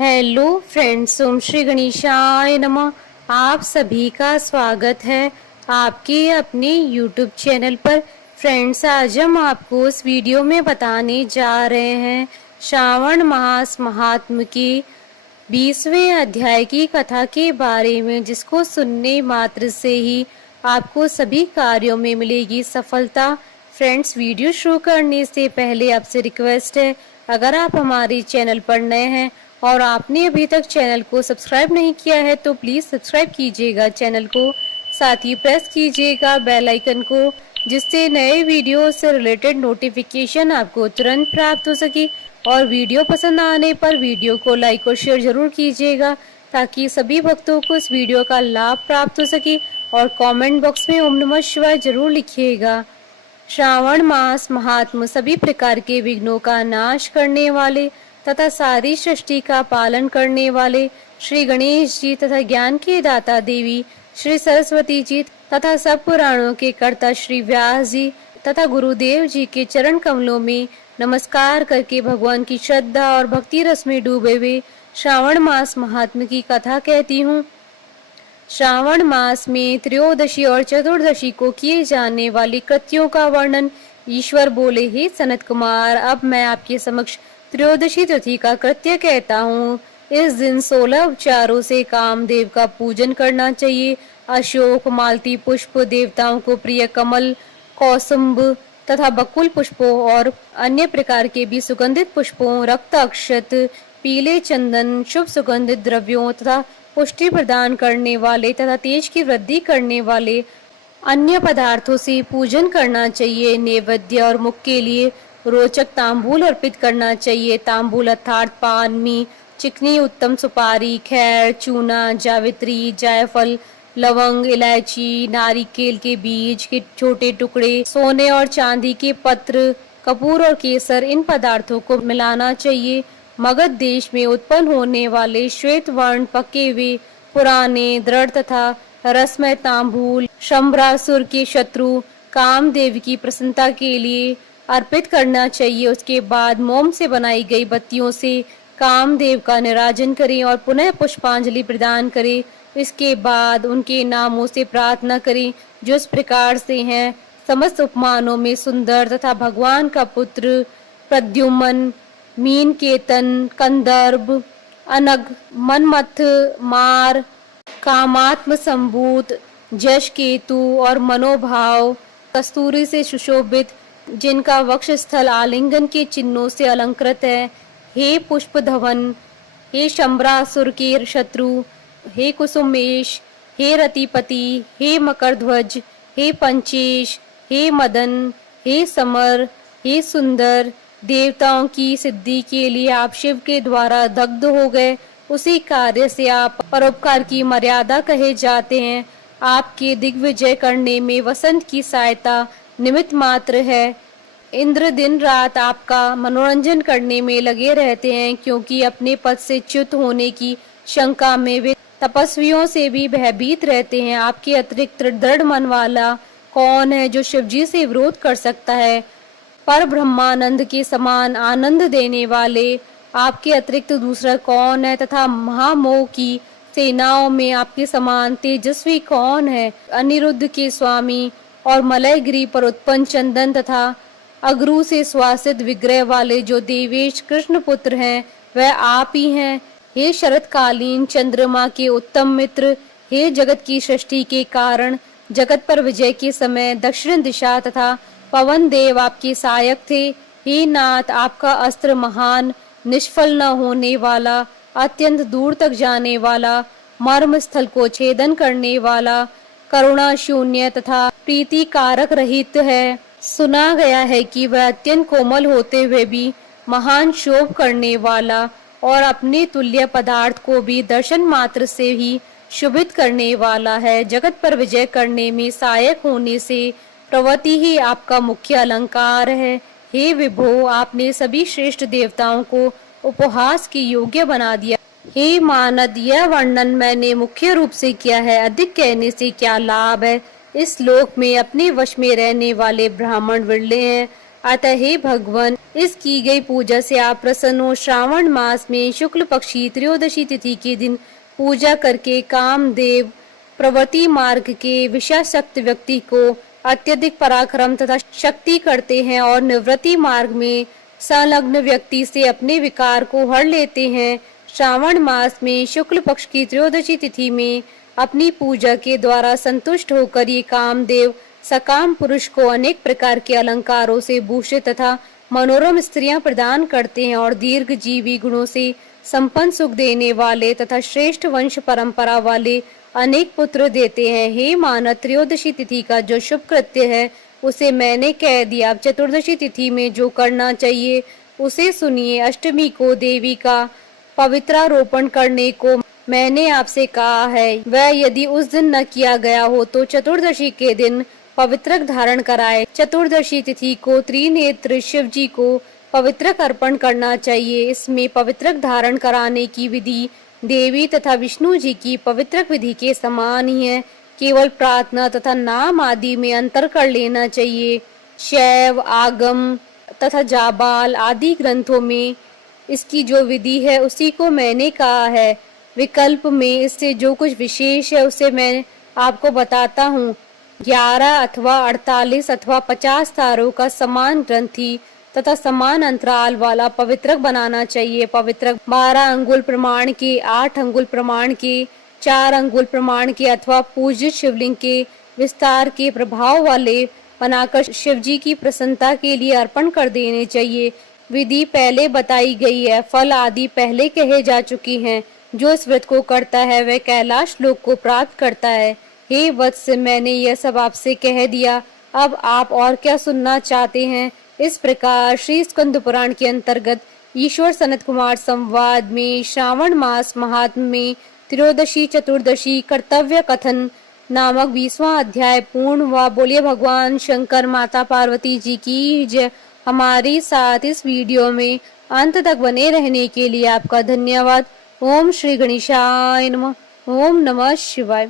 Hello friends, ओम श्री गणेशाय नमः। आप सभी का स्वागत है आपके अपने यूट्यूब चैनल पर। फ्रेंड्स, आज हम आपको इस वीडियो में बताने जा रहे हैं श्रावण मास महात्म के 20वें अध्याय की कथा के बारे में, जिसको सुनने मात्र से ही आपको सभी कार्यों में मिलेगी सफलता। फ्रेंड्स, वीडियो शुरू करने से पहले आपसे रिक्वेस्ट है, अगर आप हमारे चैनल पर नए हैं और आपने अभी तक चैनल को सब्सक्राइब नहीं किया है तो प्लीज़ सब्सक्राइब कीजिएगा चैनल को, साथ ही प्रेस कीजिएगा बेल आइकन को, जिससे नए वीडियो से रिलेटेड नोटिफिकेशन आपको तुरंत प्राप्त हो सके। और वीडियो पसंद आने पर वीडियो को लाइक और शेयर जरूर कीजिएगा, ताकि सभी भक्तों को इस वीडियो का लाभ प्राप्त हो सके। और कमेंट बॉक्स में ओम नमः शिवाय जरूर लिखिएगा। श्रावण मास महात्म सभी प्रकार के विघ्नों का नाश करने वाले तथा सारी सृष्टि का पालन करने वाले श्री गणेश जी तथा ज्ञान के दाता देवी श्री सरस्वती जी तथा सब पुराणों के कर्ता श्री व्यास जी तथा गुरुदेव जी के चरण कमलों में नमस्कार करके भगवान की श्रद्धा और भक्ति रस में डूबे हुए श्रावण मास महात्म की कथा कहती हूँ। श्रावण मास में त्रयोदशी और चतुर्दशी को किए जाने वाली कृत्यों का वर्णन ईश्वर बोले, हे सनत कुमार, अब मैं आपके समक्ष त्रयोदशी तिथि का कृत्य कहता हूँ। इस दिन 16 उपचारों से कामदेव का पूजन करना चाहिए। अशोक, मालती पुष्प, देवताओं को प्रिय कमल, कौसुम्भ तथा बकुल पुष्पों और अन्य प्रकार के भी सुगंधित पुष्पों, रक्त अक्षत, पीले चंदन, शुभ सुगंधित द्रव्यों तथा पुष्टि प्रदान करने वाले तथा तेज की वृद्धि करने वाले अन्य पदार्थों से पूजन करना चाहिए। नैवेद्य और मुख के लिए रोचक तांबूल अर्पित करना चाहिए। तांबूल अर्थात पान में चिकनी उत्तम सुपारी, खैर, चूना, जावित्री, जायफल, लवंग, इलायची, नारिकेल के बीज के छोटे टुकड़े, सोने और चांदी के पत्र, कपूर और केसर, इन पदार्थों को मिलाना चाहिए। मगध देश में उत्पन्न होने वाले श्वेत वर्ण पके हुए पुराने दृढ़ तथा रसमय तांबूल शंभरासुर के शत्रु कामदेव की प्रसन्नता के लिए अर्पित करना चाहिए। उसके बाद मोम से बनाई गई बत्तियों से कामदेव का निराजन करें और पुनः पुष्पांजलि प्रदान करें। इसके बाद उनके नामों से प्रार्थना करें, जो इस प्रकार से हैं। समस्त उपमानों में सुंदर तथा भगवान का पुत्र प्रद्युम्न, मीन केतन, कंदर्भ, अनग, मनमथ, मार, कामात्म संभूत, जश केतु और मनोभाव कस्तूरी से सुशोभित, जिनका वक्षस्थल आलिंगन के चिन्हों से अलंकृत है। हे पुष्प धवन, हे शंभरासुर के शत्रु, हे कुसुमेश, हे रतिपति, हे मकरध्वज, हे पंचेश, हे मदन, हे समर, हे सुंदर, देवताओं की सिद्धि के लिए आप शिव के द्वारा दग्ध हो गए। उसी कार्य से आप परोपकार की मर्यादा कहे जाते हैं। आपके दिग्विजय करने में वसंत की सहायता निमित्त मात्र है। इंद्र दिन रात आपका मनोरंजन करने में लगे रहते हैं, क्योंकि अपने पद से च्युत होने की शंका में वे तपस्वियों से भी भयभीत रहते हैं। आपके अतिरिक्त दृढ़ मन वाला कौन है जो शिवजी से विरोध कर सकता है? पर ब्रह्मानंद के समान आनंद देने वाले आपके अतिरिक्त दूसरा कौन है? तथा महामोह की सेनाओं में आपके समान तेजस्वी कौन है? अनिरुद्ध के स्वामी और मलयगिरी पर उत्पन्न चंदन तथा अगरू से स्वासित विग्रह वाले जो देवेश कृष्ण पुत्र हैं, वह आप ही हैं। हे शरतकालीन चंद्रमा के उत्तम मित्र, हे जगत की सृष्टि के कारण, जगत पर विजय के समय दक्षिण दिशा तथा पवन देव आपके सहायक थे। हे नाथ, आपका अस्त्र महान, निष्फल न होने वाला, अत्यंत दूर तक जाने वाला, मर्म स्थल को छेदन करने वाला, करुणा शून्य तथा प्रीति कारक रहित है। सुना गया है कि वह अत्यंत कोमल होते हुए भी महान शोभ करने वाला और अपने तुल्य पदार्थ को भी दर्शन मात्र से ही शुभित करने वाला है। जगत पर विजय करने में सहायक होने से प्रवृत्ति ही आपका मुख्य अलंकार है। हे विभो, आपने सभी श्रेष्ठ देवताओं को उपहास के योग्य बना दिया। हे मानद, यह वर्णन मैंने मुख्य रूप से किया है, अधिक कहने से क्या लाभ है। इस लोक में अपने वश में रहने वाले ब्राह्मण विरले हैं। अतः हे भगवान, इस की गई पूजा से आप प्रसन्न हो। श्रावण मास में शुक्ल पक्षी त्रयोदशी तिथि के दिन पूजा करके कामदेव प्रवृत्ति मार्ग के विषयासक्त व्यक्ति को अत्यधिक पराक्रम तथा शक्ति करते हैं और निवृत्ति मार्ग में संलग्न व्यक्ति से अपने विकार को हर लेते हैं। श्रावण मास में शुक्ल पक्ष की त्रयोदशी तिथि में अपनी पूजा के द्वारा संतुष्ट होकर ये कामदेव सकाम पुरुष को अनेक प्रकार के अलंकारों से भूषित तथा मनोरम स्त्रियां प्रदान करते हैं और दीर्घ जीवी गुणों से संपन्न सुख देने वाले तथा श्रेष्ठ वंश परंपरा वाले अनेक पुत्र देते हैं। हे मानव, त्रयोदशी तिथि का जो शुभ कृत्य है उसे मैंने कह दिया। अब चतुर्दशी तिथि में जो करना चाहिए उसे सुनिए। अष्टमी को देवी का पवित्रारोपण करने को मैंने आपसे कहा है। वह यदि उस दिन न किया गया हो तो चतुर्दशी के दिन पवित्रक धारण कराए। चतुर्दशी तिथि को त्रिनेत्र शिव जी को पवित्रक अर्पण करना चाहिए। इसमें पवित्रक धारण कराने की विधि देवी तथा विष्णु जी की पवित्रक विधि के समान ही है। केवल प्रार्थना तथा नाम आदि में अंतर कर लेना चाहिए। शैव, आगम तथा जाबाल आदि ग्रंथों में इसकी जो विधि है उसी को मैंने कहा है। विकल्प में इससे जो कुछ विशेष है उसे मैं आपको बताता हूँ। 11 अथवा 48 अथवा 50 तारों का समान ग्रंथि तथा समान अंतराल वाला पवित्रक बनाना चाहिए। पवित्रक 12 अंगुल प्रमाण के, 8 अंगुल प्रमाण के, 4 अंगुल प्रमाण के अथवा पूजित शिवलिंग के विस्तार के प्रभाव वाले बनाकर शिव जी की प्रसन्नता के लिए अर्पण कर देने चाहिए। विधि पहले बताई गई है, फल आदि पहले कहे जा चुकी हैं। जो इस व्रत को करता है वह कैलाश लोक को प्राप्त करता है। हे वत्स, मैंने यह सब आपसे कह दिया, अब आप और क्या सुनना चाहते हैं? इस प्रकार श्री स्कंद पुराण के अंतर्गत ईश्वर सनत कुमार संवाद में श्रावण मास महात्म्य में त्रयोदशी चतुर्दशी कर्तव्य कथन नामक 20वां अध्याय पूर्ण हुआ। बोलिए भगवान शंकर माता पार्वती जी की जय। हमारे साथ इस वीडियो में अंत तक बने रहने के लिए आपका धन्यवाद। ओम श्री गणेशाय नमः। ओम नमः शिवाय।